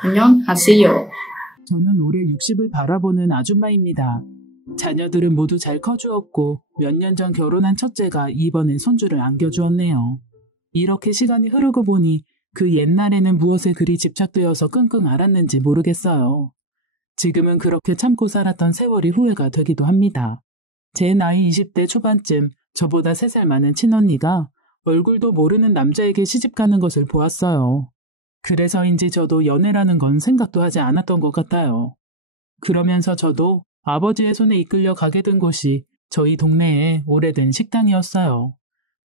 안녕하세요. 저는 올해 60을 바라보는 아줌마입니다. 자녀들은 모두 잘 커주었고 몇 년 전 결혼한 첫째가 이번엔 손주를 안겨주었네요. 이렇게 시간이 흐르고 보니 그 옛날에는 무엇에 그리 집착되어서 끙끙 앓았는지 모르겠어요. 지금은 그렇게 참고 살았던 세월이 후회가 되기도 합니다. 제 나이 20대 초반쯤 저보다 3살 많은 친언니가 얼굴도 모르는 남자에게 시집가는 것을 보았어요. 그래서인지 저도 연애라는 건 생각도 하지 않았던 것 같아요. 그러면서 저도 아버지의 손에 이끌려 가게 된 곳이 저희 동네의 오래된 식당이었어요.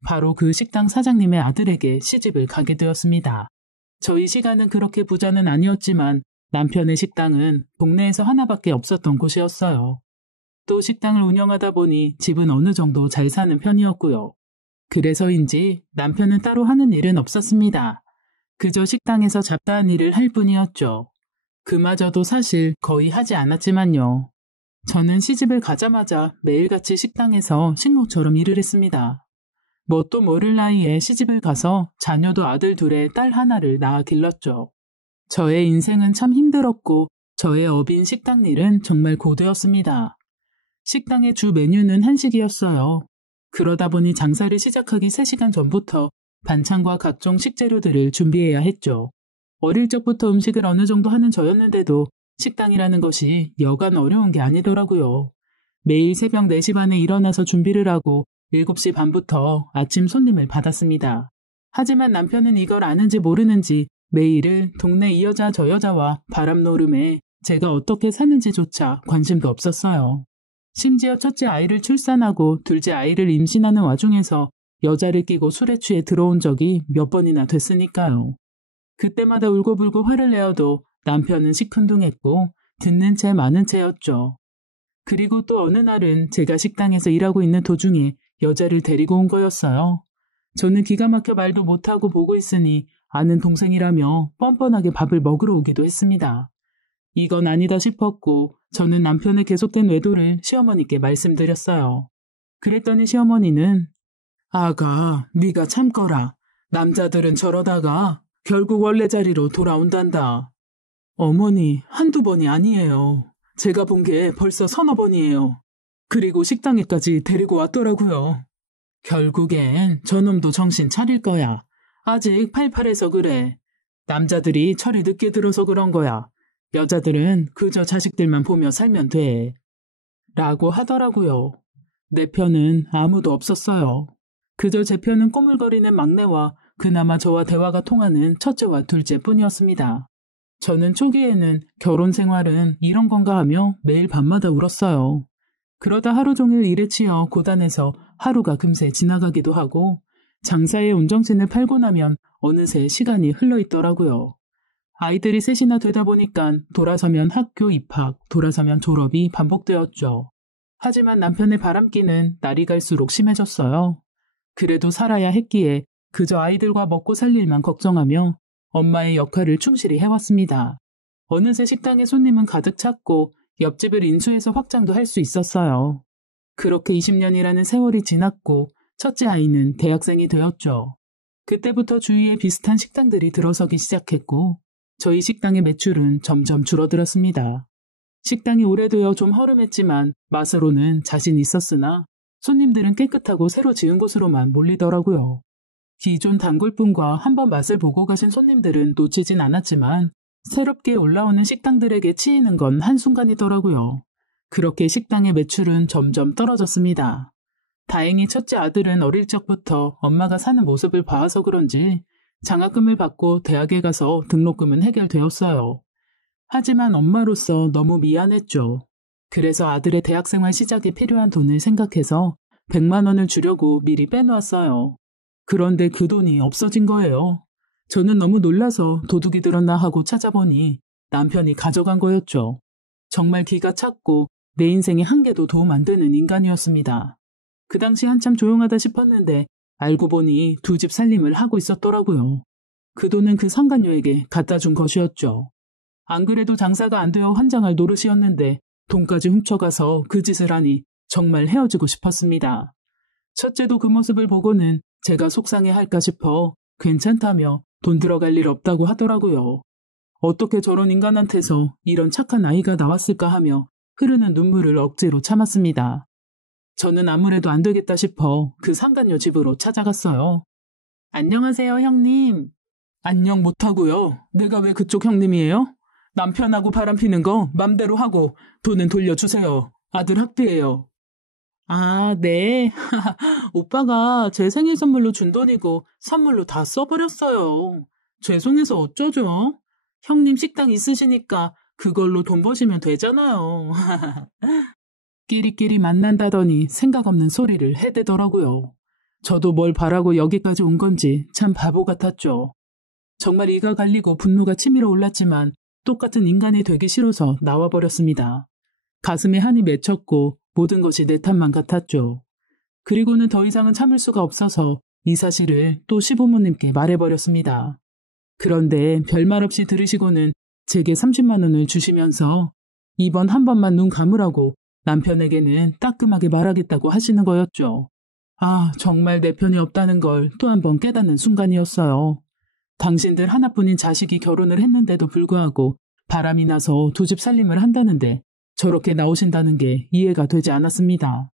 바로 그 식당 사장님의 아들에게 시집을 가게 되었습니다. 저희 시가는 그렇게 부자는 아니었지만 남편의 식당은 동네에서 하나밖에 없었던 곳이었어요. 또 식당을 운영하다 보니 집은 어느 정도 잘 사는 편이었고요. 그래서인지 남편은 따로 하는 일은 없었습니다. 그저 식당에서 잡다한 일을 할 뿐이었죠. 그마저도 사실 거의 하지 않았지만요. 저는 시집을 가자마자 매일같이 식당에서 식모처럼 일을 했습니다. 뭣도 모를 나이에 시집을 가서 자녀도 아들 둘에 딸 하나를 낳아 길렀죠. 저의 인생은 참 힘들었고 저의 업인 식당 일은 정말 고되었습니다. 식당의 주 메뉴는 한식이었어요. 그러다 보니 장사를 시작하기 3시간 전부터 반찬과 각종 식재료들을 준비해야 했죠. 어릴 적부터 음식을 어느 정도 하는 저였는데도 식당이라는 것이 여간 어려운 게 아니더라고요. 매일 새벽 4시 반에 일어나서 준비를 하고 7시 반부터 아침 손님을 받았습니다. 하지만 남편은 이걸 아는지 모르는지 매일을 동네 이 여자 저 여자와 바람노름에 제가 어떻게 사는지조차 관심도 없었어요. 심지어 첫째 아이를 출산하고 둘째 아이를 임신하는 와중에서 여자를 끼고 술에 취해 들어온 적이 몇 번이나 됐으니까요. 그때마다 울고불고 화를 내어도 남편은 시큰둥했고 듣는 채 마는 채였죠. 그리고 또 어느 날은 제가 식당에서 일하고 있는 도중에 여자를 데리고 온 거였어요. 저는 기가 막혀 말도 못하고 보고 있으니 아는 동생이라며 뻔뻔하게 밥을 먹으러 오기도 했습니다. 이건 아니다 싶었고 저는 남편의 계속된 외도를 시어머니께 말씀드렸어요. 그랬더니 시어머니는 아가, 네가 참거라. 남자들은 저러다가 결국 원래 자리로 돌아온단다. 어머니, 한두 번이 아니에요. 제가 본 게 벌써 서너 번이에요. 그리고 식당에까지 데리고 왔더라고요. 결국엔 저놈도 정신 차릴 거야. 아직 팔팔해서 그래. 남자들이 철이 늦게 들어서 그런 거야. 여자들은 그저 자식들만 보며 살면 돼. 라고 하더라고요. 내 편은 아무도 없었어요. 그저 제 편은 꼬물거리는 막내와 그나마 저와 대화가 통하는 첫째와 둘째 뿐이었습니다. 저는 초기에는 결혼 생활은 이런 건가 하며 매일 밤마다 울었어요. 그러다 하루 종일 일에 치여 고단해서 하루가 금세 지나가기도 하고 장사의 온정신을 팔고 나면 어느새 시간이 흘러있더라고요. 아이들이 셋이나 되다 보니까 돌아서면 학교 입학, 돌아서면 졸업이 반복되었죠. 하지만 남편의 바람기는 날이 갈수록 심해졌어요. 그래도 살아야 했기에 그저 아이들과 먹고 살 일만 걱정하며 엄마의 역할을 충실히 해왔습니다. 어느새 식당에 손님은 가득 찼고 옆집을 인수해서 확장도 할 수 있었어요. 그렇게 20년이라는 세월이 지났고 첫째 아이는 대학생이 되었죠. 그때부터 주위에 비슷한 식당들이 들어서기 시작했고 저희 식당의 매출은 점점 줄어들었습니다. 식당이 오래되어 좀 허름했지만 맛으로는 자신 있었으나 손님들은 깨끗하고 새로 지은 곳으로만 몰리더라고요. 기존 단골분과 한번 맛을 보고 가신 손님들은 놓치진 않았지만 새롭게 올라오는 식당들에게 치이는 건 한순간이더라고요. 그렇게 식당의 매출은 점점 떨어졌습니다. 다행히 첫째 아들은 어릴 적부터 엄마가 사는 모습을 봐서 그런지 장학금을 받고 대학에 가서 등록금은 해결되었어요. 하지만 엄마로서 너무 미안했죠. 그래서 아들의 대학생활 시작에 필요한 돈을 생각해서 100만 원을 주려고 미리 빼놓았어요. 그런데 그 돈이 없어진 거예요. 저는 너무 놀라서 도둑이 들었나 하고 찾아보니 남편이 가져간 거였죠. 정말 기가 찼고 내 인생에 한 개도 도움 안 되는 인간이었습니다. 그 당시 한참 조용하다 싶었는데 알고 보니 2집 살림을 하고 있었더라고요. 그 돈은 그 상간녀에게 갖다 준 것이었죠. 안 그래도 장사가 안 되어 환장할 노릇이었는데 돈까지 훔쳐가서 그 짓을 하니 정말 헤어지고 싶었습니다. 첫째도 그 모습을 보고는 제가 속상해할까 싶어 괜찮다며 돈 들어갈 일 없다고 하더라고요. 어떻게 저런 인간한테서 이런 착한 아이가 나왔을까 하며 흐르는 눈물을 억지로 참았습니다. 저는 아무래도 안 되겠다 싶어 그 상간녀 집으로 찾아갔어요. 안녕하세요, 형님. 안녕 못하고요. 내가 왜 그쪽 형님이에요? 남편하고 바람피는 거 맘대로 하고 돈은 돌려주세요. 아들 학비예요. 아, 네. 오빠가 제 생일 선물로 준 돈이고 선물로 다 써버렸어요. 죄송해서 어쩌죠? 형님 식당 있으시니까 그걸로 돈 버시면 되잖아요. 끼리끼리 만난다더니 생각 없는 소리를 해대더라고요. 저도 뭘 바라고 여기까지 온 건지 참 바보 같았죠. 정말 이가 갈리고 분노가 치밀어 올랐지만 똑같은 인간이 되기 싫어서 나와버렸습니다. 가슴에 한이 맺혔고 모든 것이 내 탓만 같았죠. 그리고는 더 이상은 참을 수가 없어서 이 사실을 또 시부모님께 말해버렸습니다. 그런데 별말 없이 들으시고는 제게 30만 원을 주시면서 이번 한 번만 눈 감으라고 남편에게는 따끔하게 말하겠다고 하시는 거였죠. 아, 정말 내 편이 없다는 걸 또 한 번 깨닫는 순간이었어요. 당신들 하나뿐인 자식이 결혼을 했는데도 불구하고 바람이 나서 두 집 살림을 한다는데 저렇게 나오신다는 게 이해가 되지 않았습니다.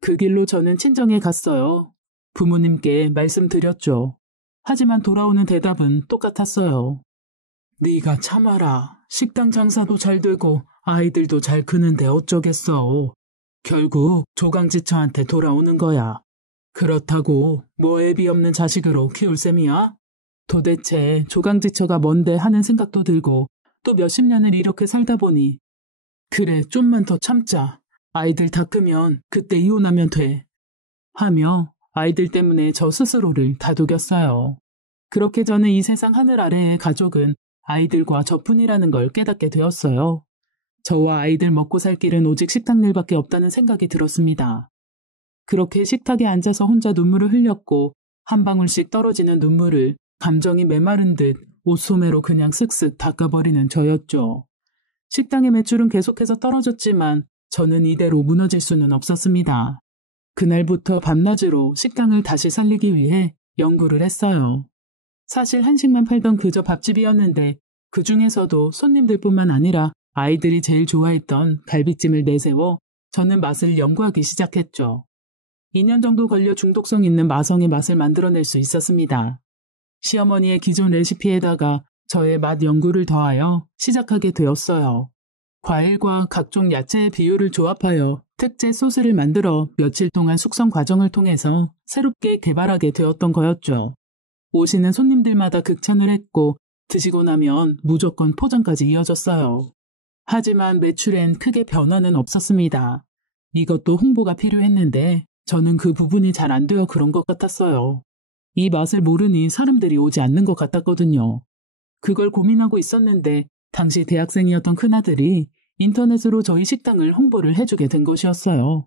그 길로 저는 친정에 갔어요. 부모님께 말씀드렸죠. 하지만 돌아오는 대답은 똑같았어요. 네가 참아라. 식당 장사도 잘 되고 아이들도 잘 크는데 어쩌겠어. 결국 조강지처한테 돌아오는 거야. 그렇다고 뭐 애비 없는 자식으로 키울 셈이야? 도대체 조강지처가 뭔데 하는 생각도 들고 또 몇십 년을 이렇게 살다 보니 그래 좀만 더 참자. 아이들 다 크면 그때 이혼하면 돼. 하며 아이들 때문에 저 스스로를 다독였어요. 그렇게 저는 이 세상 하늘 아래의 가족은 아이들과 저뿐이라는 걸 깨닫게 되었어요. 저와 아이들 먹고 살 길은 오직 식당 일밖에 없다는 생각이 들었습니다. 그렇게 식탁에 앉아서 혼자 눈물을 흘렸고 한 방울씩 떨어지는 눈물을 감정이 메마른 듯 옷소매로 그냥 쓱쓱 닦아버리는 저였죠. 식당의 매출은 계속해서 떨어졌지만 저는 이대로 무너질 수는 없었습니다. 그날부터 밤낮으로 식당을 다시 살리기 위해 연구를 했어요. 사실 한식만 팔던 그저 밥집이었는데 그 중에서도 손님들뿐만 아니라 아이들이 제일 좋아했던 갈비찜을 내세워 저는 맛을 연구하기 시작했죠. 2년 정도 걸려 중독성 있는 마성의 맛을 만들어낼 수 있었습니다. 시어머니의 기존 레시피에다가 저의 맛 연구를 더하여 시작하게 되었어요. 과일과 각종 야채의 비율을 조합하여 특제 소스를 만들어 며칠 동안 숙성 과정을 통해서 새롭게 개발하게 되었던 거였죠. 오시는 손님들마다 극찬을 했고 드시고 나면 무조건 포장까지 이어졌어요. 하지만 매출엔 크게 변화는 없었습니다. 이것도 홍보가 필요했는데 저는 그 부분이 잘 안 되어 그런 것 같았어요. 이 맛을 모르니 사람들이 오지 않는 것 같았거든요. 그걸 고민하고 있었는데 당시 대학생이었던 큰아들이 인터넷으로 저희 식당을 홍보를 해주게 된 것이었어요.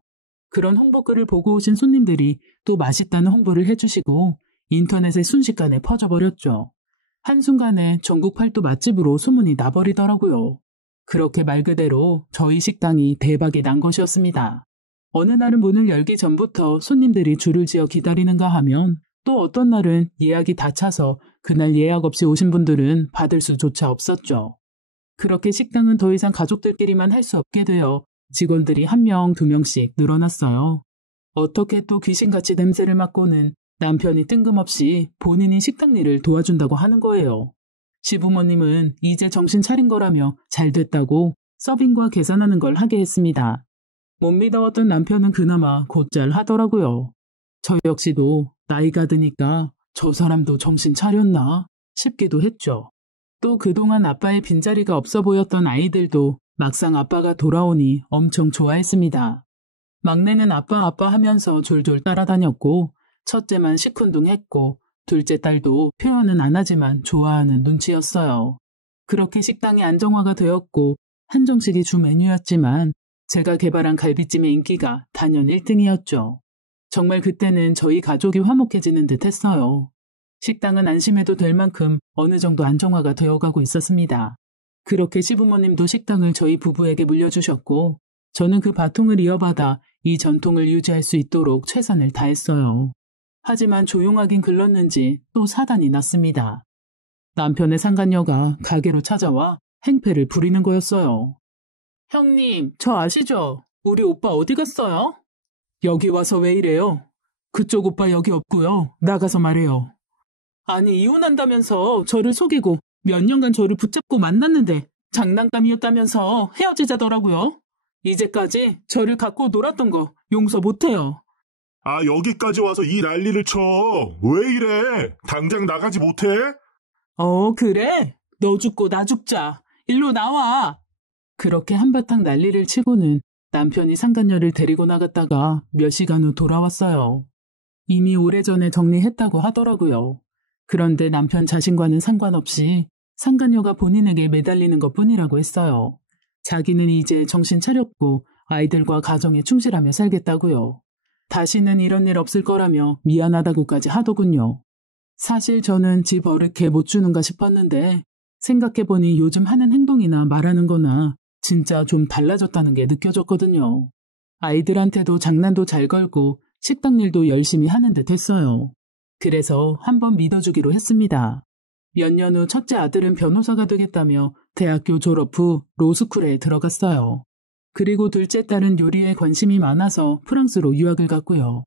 그런 홍보글을 보고 오신 손님들이 또 맛있다는 홍보를 해주시고 인터넷에 순식간에 퍼져버렸죠. 한순간에 전국 팔도 맛집으로 소문이 나버리더라고요. 그렇게 말 그대로 저희 식당이 대박이 난 것이었습니다. 어느 날은 문을 열기 전부터 손님들이 줄을 지어 기다리는가 하면 또 어떤 날은 예약이 다 차서 그날 예약 없이 오신 분들은 받을 수조차 없었죠. 그렇게 식당은 더 이상 가족들끼리만 할 수 없게 되어 직원들이 한 명, 두 명씩 늘어났어요. 어떻게 또 귀신같이 냄새를 맡고는 남편이 뜬금없이 본인이 식당 일을 도와준다고 하는 거예요. 시부모님은 이제 정신 차린 거라며 잘 됐다고 서빙과 계산하는 걸 하게 했습니다. 못 믿어왔던 남편은 그나마 곧잘 하더라고요. 저 역시도 나이가 드니까 저 사람도 정신 차렸나 싶기도 했죠. 또 그동안 아빠의 빈자리가 없어 보였던 아이들도 막상 아빠가 돌아오니 엄청 좋아했습니다. 막내는 아빠 하면서 졸졸 따라다녔고 첫째만 시큰둥했고 둘째 딸도 표현은 안 하지만 좋아하는 눈치였어요. 그렇게 식당이 안정화가 되었고 한정식이 주 메뉴였지만 제가 개발한 갈비찜의 인기가 단연 1등이었죠. 정말 그때는 저희 가족이 화목해지는 듯 했어요. 식당은 안심해도 될 만큼 어느 정도 안정화가 되어가고 있었습니다. 그렇게 시부모님도 식당을 저희 부부에게 물려주셨고 저는 그 바통을 이어받아 이 전통을 유지할 수 있도록 최선을 다했어요. 하지만 조용하긴 글렀는지 또 사단이 났습니다. 남편의 상간녀가 가게로 찾아와 행패를 부리는 거였어요. 형님, 저 아시죠? 우리 오빠 어디 갔어요? 여기 와서 왜 이래요? 그쪽 오빠 여기 없고요. 나가서 말해요. 아니, 이혼한다면서 저를 속이고 몇 년간 저를 붙잡고 만났는데 장난감이었다면서 헤어지자더라고요. 이제까지 저를 갖고 놀았던 거 용서 못해요. 아, 여기까지 와서 이 난리를 쳐. 왜 이래? 당장 나가지 못해? 그래? 너 죽고 나 죽자. 일로 나와. 그렇게 한바탕 난리를 치고는 남편이 상간녀를 데리고 나갔다가 몇 시간 후 돌아왔어요. 이미 오래전에 정리했다고 하더라고요. 그런데 남편 자신과는 상관없이 상간녀가 본인에게 매달리는 것뿐이라고 했어요. 자기는 이제 정신 차렸고 아이들과 가정에 충실하며 살겠다고요. 다시는 이런 일 없을 거라며 미안하다고까지 하더군요. 사실 저는 지 버릇해 못 주는가 싶었는데 생각해보니 요즘 하는 행동이나 말하는 거나 진짜 좀 달라졌다는 게 느껴졌거든요. 아이들한테도 장난도 잘 걸고 식당 일도 열심히 하는 듯 했어요. 그래서 한번 믿어주기로 했습니다. 몇 년 후 첫째 아들은 변호사가 되겠다며 대학교 졸업 후 로스쿨에 들어갔어요. 그리고 둘째 딸은 요리에 관심이 많아서 프랑스로 유학을 갔고요.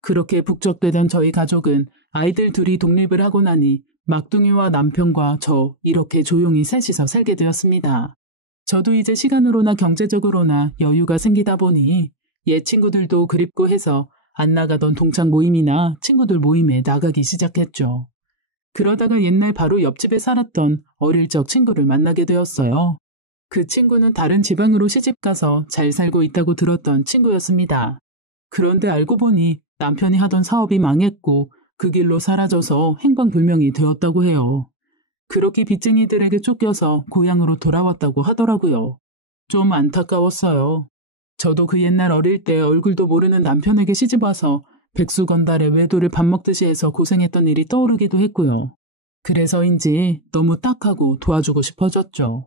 그렇게 북적대던 저희 가족은 아이들 둘이 독립을 하고 나니 막둥이와 남편과 저 이렇게 조용히 셋이서 살게 되었습니다. 저도 이제 시간으로나 경제적으로나 여유가 생기다 보니 옛 친구들도 그립고 해서 안 나가던 동창 모임이나 친구들 모임에 나가기 시작했죠. 그러다가 옛날 바로 옆집에 살았던 어릴 적 친구를 만나게 되었어요. 그 친구는 다른 지방으로 시집가서 잘 살고 있다고 들었던 친구였습니다. 그런데 알고 보니 남편이 하던 사업이 망했고 그 길로 사라져서 행방불명이 되었다고 해요. 그렇게 빚쟁이들에게 쫓겨서 고향으로 돌아왔다고 하더라고요. 좀 안타까웠어요. 저도 그 옛날 어릴 때 얼굴도 모르는 남편에게 시집와서 백수건달에 외도를 밥 먹듯이 해서 고생했던 일이 떠오르기도 했고요. 그래서인지 너무 딱하고 도와주고 싶어졌죠.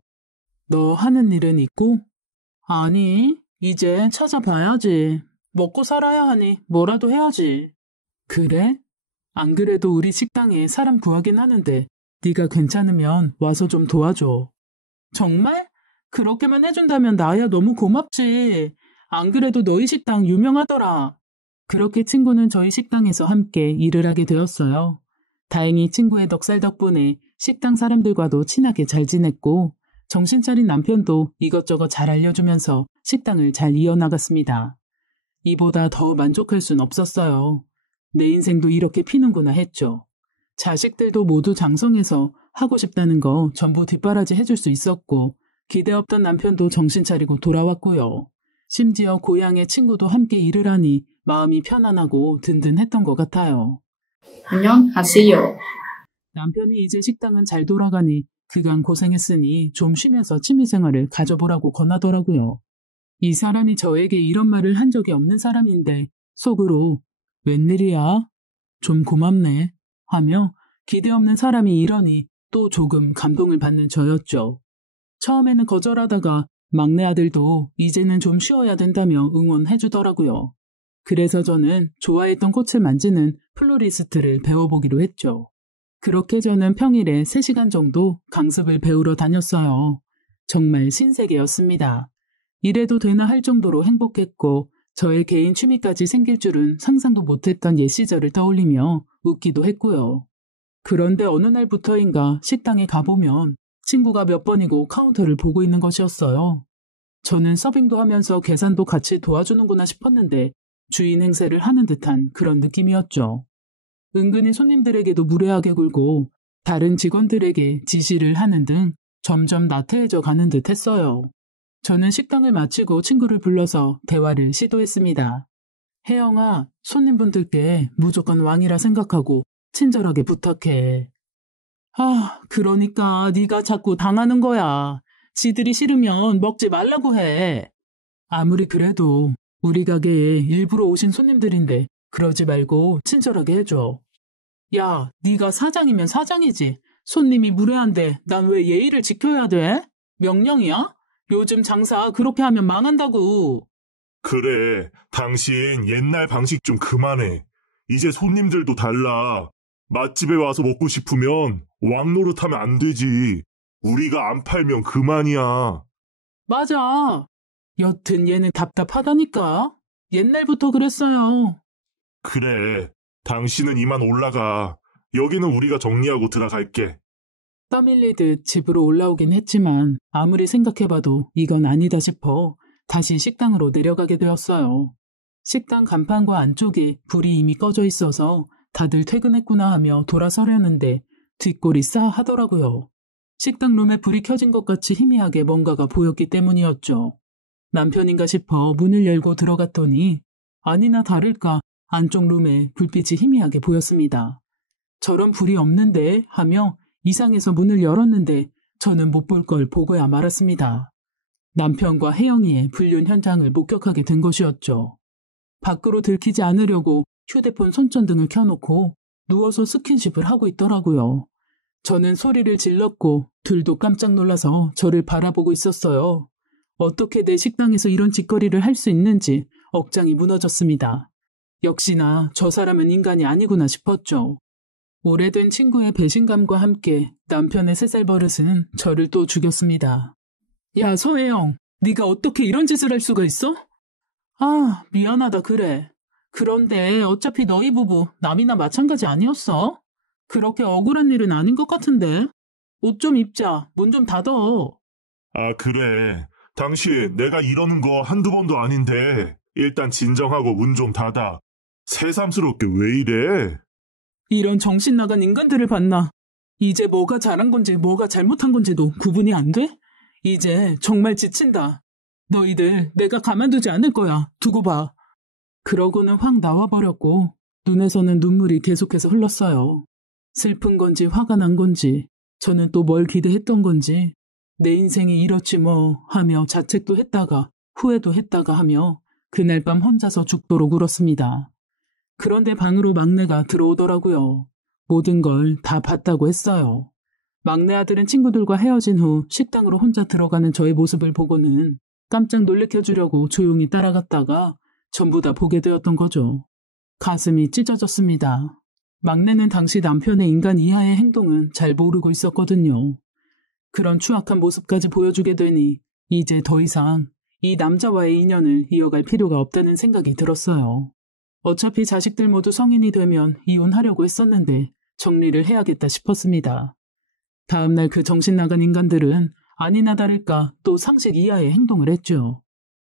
너 하는 일은 있고? 아니, 이제 찾아봐야지. 먹고 살아야 하니 뭐라도 해야지. 그래? 안 그래도 우리 식당에 사람 구하긴 하는데 네가 괜찮으면 와서 좀 도와줘. 정말? 그렇게만 해준다면 나야 너무 고맙지. 안 그래도 너희 식당 유명하더라. 그렇게 친구는 저희 식당에서 함께 일을 하게 되었어요. 다행히 친구의 덕살 덕분에 식당 사람들과도 친하게 잘 지냈고 정신 차린 남편도 이것저것 잘 알려주면서 식당을 잘 이어나갔습니다. 이보다 더 만족할 순 없었어요. 내 인생도 이렇게 피는구나 했죠. 자식들도 모두 장성해서 하고 싶다는 거 전부 뒷바라지 해줄 수 있었고 기대 없던 남편도 정신 차리고 돌아왔고요. 심지어 고향의 친구도 함께 일을 하니 마음이 편안하고 든든했던 것 같아요. 안녕하세요. 남편이 이제 식당은 잘 돌아가니 그간 고생했으니 좀 쉬면서 취미생활을 가져보라고 권하더라고요. 이 사람이 저에게 이런 말을 한 적이 없는 사람인데 속으로 웬일이야? 좀 고맙네 하며 기대 없는 사람이 이러니 또 조금 감동을 받는 저였죠. 처음에는 거절하다가 막내 아들도 이제는 좀 쉬어야 된다며 응원해주더라고요. 그래서 저는 좋아했던 꽃을 만지는 플로리스트를 배워보기로 했죠. 그렇게 저는 평일에 3시간 정도 강습을 배우러 다녔어요. 정말 신세계였습니다. 이래도 되나 할 정도로 행복했고 저의 개인 취미까지 생길 줄은 상상도 못했던 옛 시절을 떠올리며 웃기도 했고요. 그런데 어느 날부터인가 식당에 가보면 친구가 몇 번이고 카운터를 보고 있는 것이었어요. 저는 서빙도 하면서 계산도 같이 도와주는구나 싶었는데 주인 행세를 하는 듯한 그런 느낌이었죠. 은근히 손님들에게도 무례하게 굴고 다른 직원들에게 지시를 하는 등 점점 나태해져 가는 듯 했어요. 저는 식당을 마치고 친구를 불러서 대화를 시도했습니다. 혜영아, 손님분들께 무조건 왕이라 생각하고 친절하게 부탁해. 그러니까 네가 자꾸 당하는 거야. 지들이 싫으면 먹지 말라고 해. 아무리 그래도 우리 가게에 일부러 오신 손님들인데 그러지 말고 친절하게 해줘. 야, 네가 사장이면 사장이지. 손님이 무례한데 난 왜 예의를 지켜야 돼? 명령이야? 요즘 장사 그렇게 하면 망한다고. 그래, 당신 옛날 방식 좀 그만해. 이제 손님들도 달라. 맛집에 와서 먹고 싶으면 왕노릇하면 안 되지. 우리가 안 팔면 그만이야. 맞아. 여튼 얘는 답답하다니까. 옛날부터 그랬어요. 그래. 당신은 이만 올라가. 여기는 우리가 정리하고 들어갈게. 땀 흘리듯 집으로 올라오긴 했지만 아무리 생각해봐도 이건 아니다 싶어 다시 식당으로 내려가게 되었어요. 식당 간판과 안쪽에 불이 이미 꺼져 있어서 다들 퇴근했구나 하며 돌아서려는데 뒷골이 싸하더라고요. 식당 룸에 불이 켜진 것 같이 희미하게 뭔가가 보였기 때문이었죠. 남편인가 싶어 문을 열고 들어갔더니 아니나 다를까 안쪽 룸에 불빛이 희미하게 보였습니다. 저런 불이 없는데 하며 이상해서 문을 열었는데 저는 못 볼 걸 보고야 말았습니다. 남편과 혜영이의 불륜 현장을 목격하게 된 것이었죠. 밖으로 들키지 않으려고 휴대폰 손전등을 켜놓고 누워서 스킨십을 하고 있더라고요. 저는 소리를 질렀고 둘도 깜짝 놀라서 저를 바라보고 있었어요. 어떻게 내 식당에서 이런 짓거리를 할 수 있는지 억장이 무너졌습니다. 역시나 저 사람은 인간이 아니구나 싶었죠. 오래된 친구의 배신감과 함께 남편의 새살 버릇은 저를 또 죽였습니다. 야, 서혜영, 네가 어떻게 이런 짓을 할 수가 있어? 아, 미안하다 그래. 그런데 어차피 너희 부부 남이나 마찬가지 아니었어? 그렇게 억울한 일은 아닌 것 같은데. 옷 좀 입자. 문 좀 닫어. 아, 그래. 당신, 내가 이러는 거 한두 번도 아닌데. 일단 진정하고 문 좀 닫아. 새삼스럽게 왜 이래? 이런 정신 나간 인간들을 봤나. 이제 뭐가 잘한 건지 뭐가 잘못한 건지도 구분이 안 돼? 이제 정말 지친다. 너희들 내가 가만두지 않을 거야. 두고 봐. 그러고는 확 나와버렸고 눈에서는 눈물이 계속해서 흘렀어요. 슬픈 건지 화가 난 건지 저는 또 뭘 기대했던 건지 내 인생이 이렇지 뭐 하며 자책도 했다가 후회도 했다가 하며 그날 밤 혼자서 죽도록 울었습니다. 그런데 방으로 막내가 들어오더라고요. 모든 걸 다 봤다고 했어요. 막내 아들은 친구들과 헤어진 후 식당으로 혼자 들어가는 저의 모습을 보고는 깜짝 놀래켜주려고 조용히 따라갔다가 전부 다 보게 되었던 거죠. 가슴이 찢어졌습니다. 막내는 당시 남편의 인간 이하의 행동은 잘 모르고 있었거든요. 그런 추악한 모습까지 보여주게 되니 이제 더 이상 이 남자와의 인연을 이어갈 필요가 없다는 생각이 들었어요. 어차피 자식들 모두 성인이 되면 이혼하려고 했었는데 정리를 해야겠다 싶었습니다. 다음날 그 정신나간 인간들은 아니나 다를까 또 상식 이하의 행동을 했죠.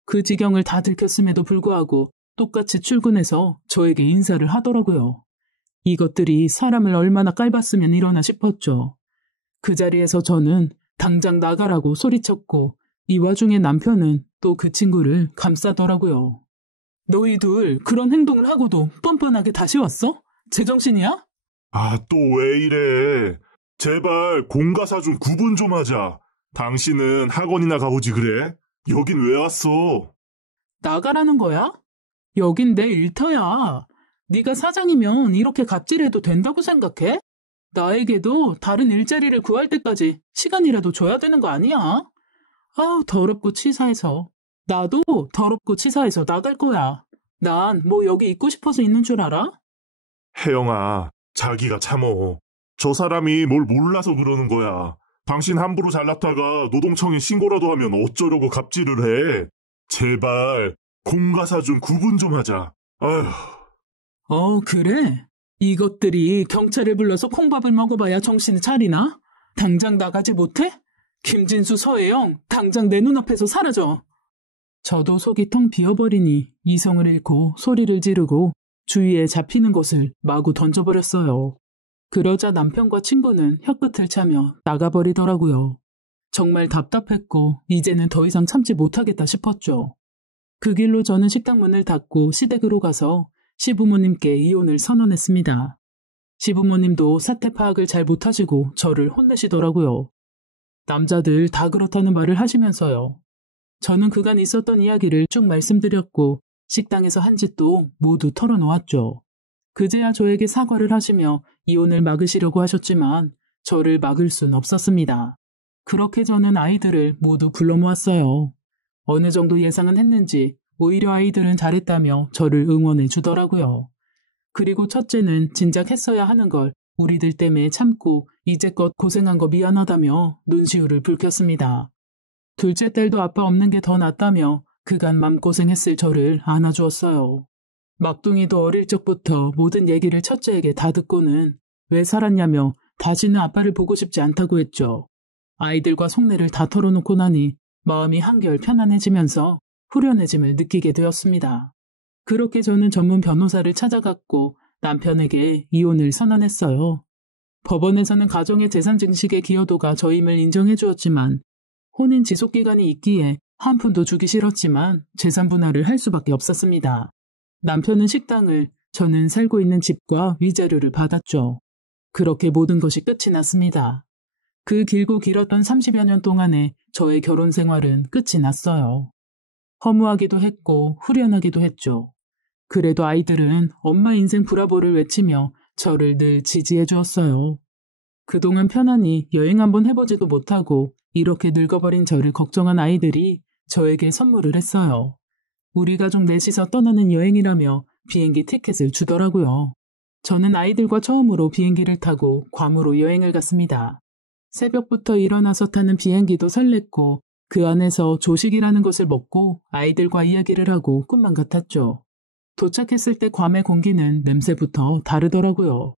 그 지경을 다 들켰음에도 불구하고 똑같이 출근해서 저에게 인사를 하더라고요. 이것들이 사람을 얼마나 깔봤으면 이러나 싶었죠. 그 자리에서 저는 당장 나가라고 소리쳤고 이 와중에 남편은 또 그 친구를 감싸더라고요. 너희 둘 그런 행동을 하고도 뻔뻔하게 다시 왔어? 제정신이야? 아, 또 왜 이래? 제발 공가사 좀 구분 좀 하자. 당신은 학원이나 가보지 그래? 여긴 왜 왔어? 나가라는 거야? 여긴 내 일터야. 네가 사장이면 이렇게 갑질해도 된다고 생각해? 나에게도 다른 일자리를 구할 때까지 시간이라도 줘야 되는 거 아니야? 아우, 더럽고 치사해서. 나도 더럽고 치사해서 나갈 거야. 난 뭐 여기 있고 싶어서 있는 줄 알아? 혜영아, 자기가 참어. 저 사람이 뭘 몰라서 그러는 거야. 당신 함부로 잘났다가 노동청에 신고라도 하면 어쩌려고 갑질을 해. 제발 공가사 좀 구분 좀 하자. 아휴. 그래? 이것들이 경찰을 불러서 콩밥을 먹어봐야 정신을 차리나? 당장 나가지 못해? 김진수, 서혜영, 당장 내 눈앞에서 사라져. 저도 속이 텅 비어버리니 이성을 잃고 소리를 지르고 주위에 잡히는 것을 마구 던져버렸어요. 그러자 남편과 친구는 혀끝을 차며 나가버리더라고요. 정말 답답했고 이제는 더 이상 참지 못하겠다 싶었죠. 그 길로 저는 식당 문을 닫고 시댁으로 가서 시부모님께 이혼을 선언했습니다. 시부모님도 사태 파악을 잘 못하시고 저를 혼내시더라고요. 남자들 다 그렇다는 말을 하시면서요. 저는 그간 있었던 이야기를 쭉 말씀드렸고 식당에서 한 짓도 모두 털어놓았죠. 그제야 저에게 사과를 하시며 이혼을 막으시려고 하셨지만 저를 막을 순 없었습니다. 그렇게 저는 아이들을 모두 불러 모았어요. 어느 정도 예상은 했는지 오히려 아이들은 잘했다며 저를 응원해 주더라고요. 그리고 첫째는 진작 했어야 하는 걸 우리들 때문에 참고 이제껏 고생한 거 미안하다며 눈시울을 붉혔습니다. 둘째 딸도 아빠 없는 게 더 낫다며 그간 맘고생했을 저를 안아주었어요. 막둥이도 어릴 적부터 모든 얘기를 첫째에게 다 듣고는 왜 살았냐며 다시는 아빠를 보고 싶지 않다고 했죠. 아이들과 속내를 다 털어놓고 나니 마음이 한결 편안해지면서 후련해짐을 느끼게 되었습니다. 그렇게 저는 전문 변호사를 찾아갔고 남편에게 이혼을 선언했어요. 법원에서는 가정의 재산 증식의 기여도가 저임을 인정해 주었지만 혼인 지속기간이 있기에 한 푼도 주기 싫었지만 재산 분할을 할 수밖에 없었습니다. 남편은 식당을, 저는 살고 있는 집과 위자료를 받았죠. 그렇게 모든 것이 끝이 났습니다. 그 길고 길었던 30여 년 동안의 저의 결혼 생활은 끝이 났어요. 허무하기도 했고 후련하기도 했죠. 그래도 아이들은 엄마 인생 브라보를 외치며 저를 늘 지지해 주었어요. 그동안 편안히 여행 한번 해보지도 못하고 이렇게 늙어버린 저를 걱정한 아이들이 저에게 선물을 했어요. 우리 가족 넷이서 떠나는 여행이라며 비행기 티켓을 주더라고요. 저는 아이들과 처음으로 비행기를 타고 괌으로 여행을 갔습니다. 새벽부터 일어나서 타는 비행기도 설렜고 그 안에서 조식이라는 것을 먹고 아이들과 이야기를 하고 꿈만 같았죠. 도착했을 때 괌의 공기는 냄새부터 다르더라고요.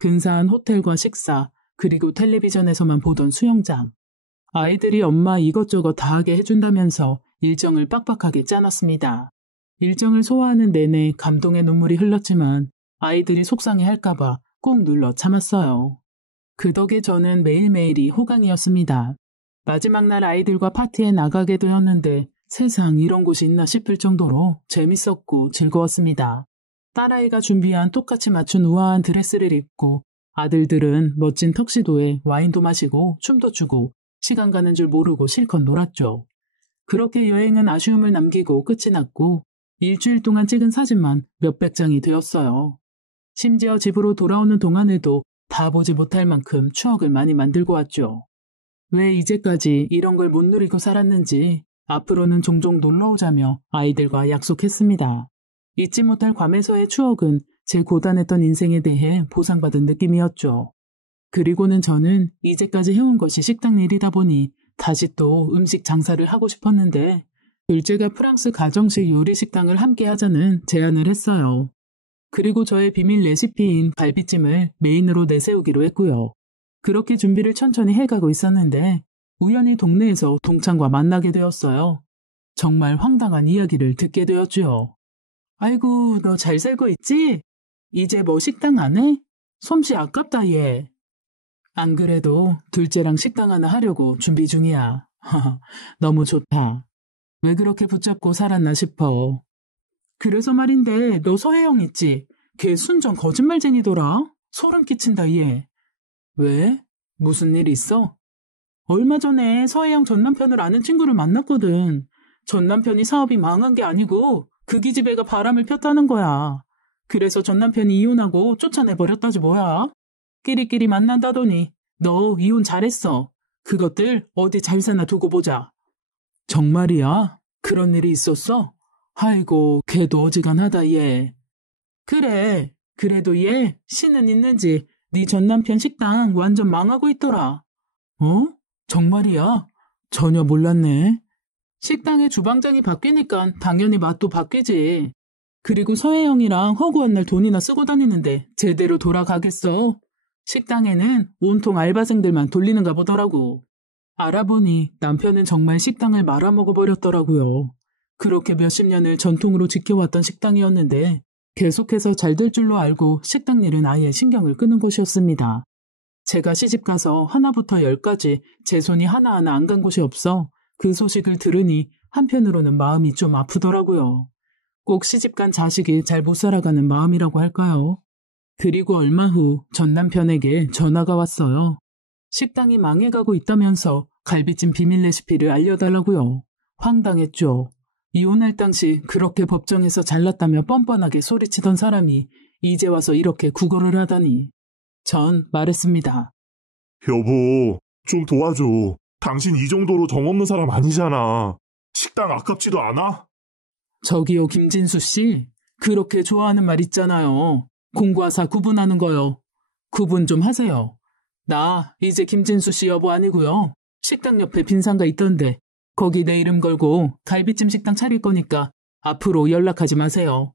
근사한 호텔과 식사, 그리고 텔레비전에서만 보던 수영장. 아이들이 엄마 이것저것 다 하게 해준다면서 일정을 빡빡하게 짜놨습니다. 일정을 소화하는 내내 감동의 눈물이 흘렀지만 아이들이 속상해할까봐 꾹 눌러 참았어요. 그 덕에 저는 매일매일이 호강이었습니다. 마지막 날 아이들과 파티에 나가게 되었는데 세상 이런 곳이 있나 싶을 정도로 재밌었고 즐거웠습니다. 딸아이가 준비한 똑같이 맞춘 우아한 드레스를 입고 아들들은 멋진 턱시도에 와인도 마시고 춤도 추고 시간 가는 줄 모르고 실컷 놀았죠. 그렇게 여행은 아쉬움을 남기고 끝이 났고 일주일 동안 찍은 사진만 몇백 장이 되었어요. 심지어 집으로 돌아오는 동안에도 다 보지 못할 만큼 추억을 많이 만들고 왔죠. 왜 이제까지 이런 걸 못 누리고 살았는지 앞으로는 종종 놀러오자며 아이들과 약속했습니다. 잊지 못할 괌에서의 추억은 제 고단했던 인생에 대해 보상받은 느낌이었죠. 그리고는 저는 이제까지 해온 것이 식당 일이다 보니 다시 또 음식 장사를 하고 싶었는데 둘째가 프랑스 가정식 요리 식당을 함께 하자는 제안을 했어요. 그리고 저의 비밀 레시피인 갈비찜을 메인으로 내세우기로 했고요. 그렇게 준비를 천천히 해가고 있었는데 우연히 동네에서 동창과 만나게 되었어요. 정말 황당한 이야기를 듣게 되었죠. 아이고, 너 잘 살고 있지? 이제 뭐 식당 안 해? 솜씨 아깝다 얘. 안 그래도 둘째랑 식당 하나 하려고 준비 중이야. 너무 좋다. 왜 그렇게 붙잡고 살았나 싶어. 그래서 말인데 너 서혜영 있지? 걔 순전 거짓말쟁이더라. 소름 끼친다 얘. 왜? 무슨 일 있어? 얼마 전에 서혜영 전 남편을 아는 친구를 만났거든. 전 남편이 사업이 망한 게 아니고 그 기집애가 바람을 폈다는 거야. 그래서 전 남편이 이혼하고 쫓아내버렸다지 뭐야. 끼리끼리 만난다더니 너 이혼 잘했어. 그것들 어디 잘 사나 두고 보자. 정말이야? 그런 일이 있었어? 아이고 걔도 어지간하다 얘. 그래. 그래도 얘 신은 있는지 네 전 남편 식당 완전 망하고 있더라. 어? 정말이야? 전혀 몰랐네. 식당의 주방장이 바뀌니까 당연히 맛도 바뀌지. 그리고 서혜영이랑 허구한 날 돈이나 쓰고 다니는데 제대로 돌아가겠어? 식당에는 온통 알바생들만 돌리는가 보더라고. 알아보니 남편은 정말 식당을 말아먹어버렸더라고요. 그렇게 몇십 년을 전통으로 지켜왔던 식당이었는데 계속해서 잘 될 줄로 알고 식당 일은 아예 신경을 끄는 곳이었습니다. 제가 시집가서 하나부터 열까지 제 손이 하나하나 안 간 곳이 없어 그 소식을 들으니 한편으로는 마음이 좀 아프더라고요. 꼭 시집간 자식이 잘 못 살아가는 마음이라고 할까요? 그리고 얼마 후 전 남편에게 전화가 왔어요. 식당이 망해가고 있다면서 갈비찜 비밀 레시피를 알려달라고요. 황당했죠. 이혼할 당시 그렇게 법정에서 잘났다며 뻔뻔하게 소리치던 사람이 이제 와서 이렇게 구걸을 하다니. 전 말했습니다. 여보, 좀 도와줘. 당신 이 정도로 정없는 사람 아니잖아. 식당 아깝지도 않아? 저기요 김진수 씨, 그렇게 좋아하는 말 있잖아요. 공과사 구분하는 거요. 구분 좀 하세요. 나 이제 김진수 씨 여보 아니고요. 식당 옆에 빈상가 있던데 거기 내 이름 걸고 갈비찜 식당 차릴 거니까 앞으로 연락하지 마세요.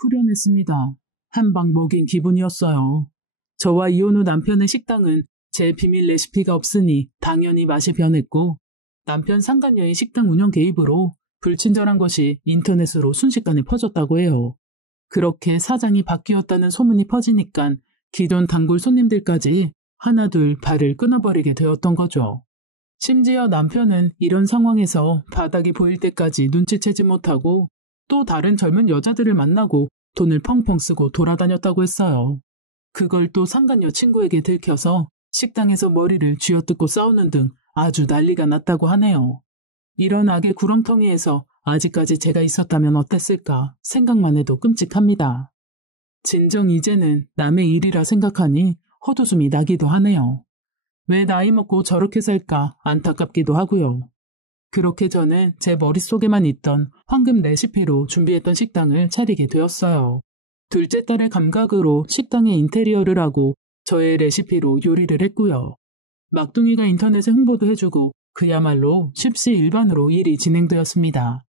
후련했습니다. 한 방 먹인 기분이었어요. 저와 이혼 후 남편의 식당은 제 비밀 레시피가 없으니 당연히 맛이 변했고 남편 상간녀의 식당 운영 개입으로 불친절한 것이 인터넷으로 순식간에 퍼졌다고 해요. 그렇게 사장이 바뀌었다는 소문이 퍼지니까 기존 단골 손님들까지 하나둘 발을 끊어버리게 되었던 거죠. 심지어 남편은 이런 상황에서 바닥이 보일 때까지 눈치채지 못하고 또 다른 젊은 여자들을 만나고 돈을 펑펑 쓰고 돌아다녔다고 했어요. 그걸 또 상간녀 친구에게 들켜서 식당에서 머리를 쥐어뜯고 싸우는 등 아주 난리가 났다고 하네요. 이런 악의 구렁텅이에서 아직까지 제가 있었다면 어땠을까 생각만 해도 끔찍합니다. 진정 이제는 남의 일이라 생각하니 헛웃음이 나기도 하네요. 왜 나이 먹고 저렇게 살까 안타깝기도 하고요. 그렇게 저는 제 머릿속에만 있던 황금 레시피로 준비했던 식당을 차리게 되었어요. 둘째 딸의 감각으로 식당의 인테리어를 하고 저의 레시피로 요리를 했고요. 막둥이가 인터넷에 홍보도 해주고 그야말로 십시일반으로 일이 진행되었습니다.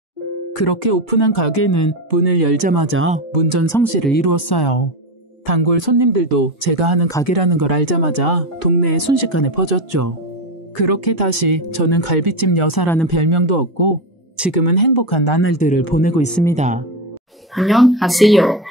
그렇게 오픈한 가게는 문을 열자마자 문전성시를 이루었어요. 단골 손님들도 제가 하는 가게라는 걸 알자마자 동네에 순식간에 퍼졌죠. 그렇게 다시 저는 갈비찜 여사라는 별명도 얻고 지금은 행복한 나날들을 보내고 있습니다. 안녕하세요.